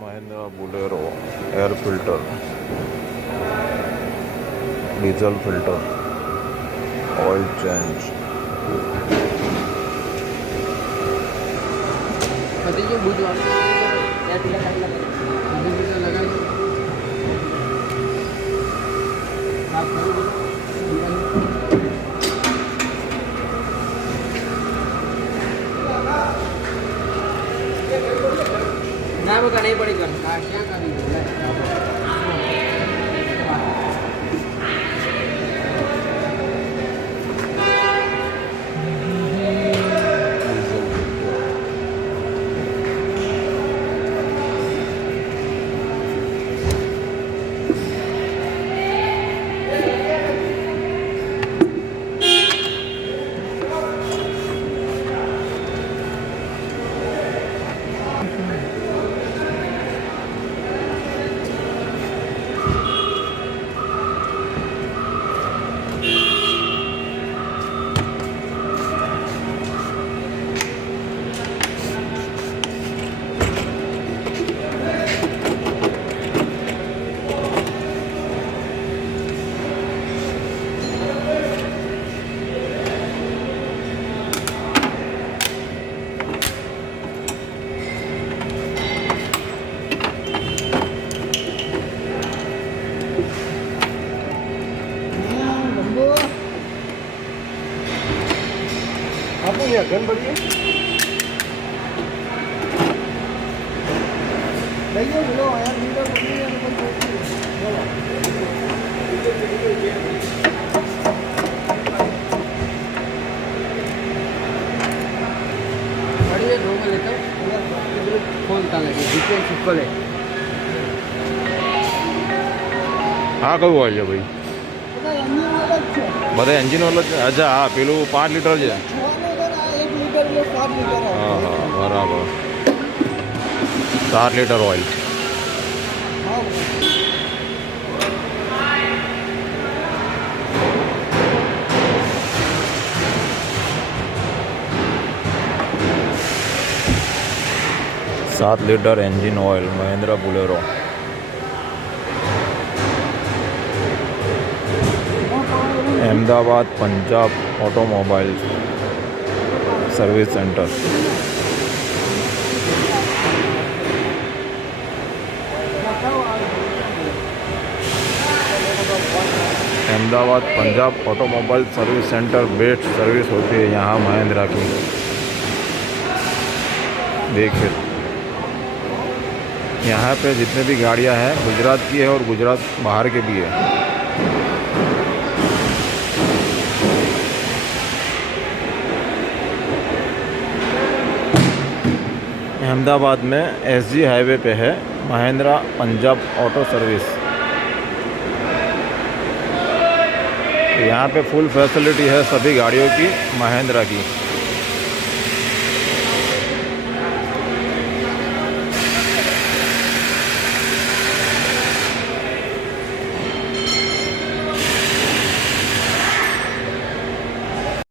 Mahindra Bolero air filter, diesel filter, oil change. ना वो नहीं पड़ेगा क्या करेंगे। घन बढ़िए नहीं बोलो यार लीडर बढ़िया धो में लेता खोलता लगे जितने सिंपल है। हाँ कયું ઓઇલ છે ભાઈ? બધા એન્જિન ઓઇલ જ. અચ્છા હા, પેલું 5 લિટર છે. 1 लीटर 7 लीटर હા હા બરાબર, 7 લિટર ઓઇલ. हाँ 7 litre engine oil Mahindra Bolero. Ahmedabad Punjab automobile service centre. Ahmedabad Punjab automobile service centre best service होती है यहाँ महिंद्रा की. देखिए यहाँ पे जितने भी गाड़ियाँ हैं गुजरात की है और गुजरात बाहर के भी है. अहमदाबाद में एसजी हाईवे पे है महिंद्रा पंजाब ऑटो सर्विस. यहाँ पे फुल फैसिलिटी है सभी गाड़ियों की महिंद्रा की.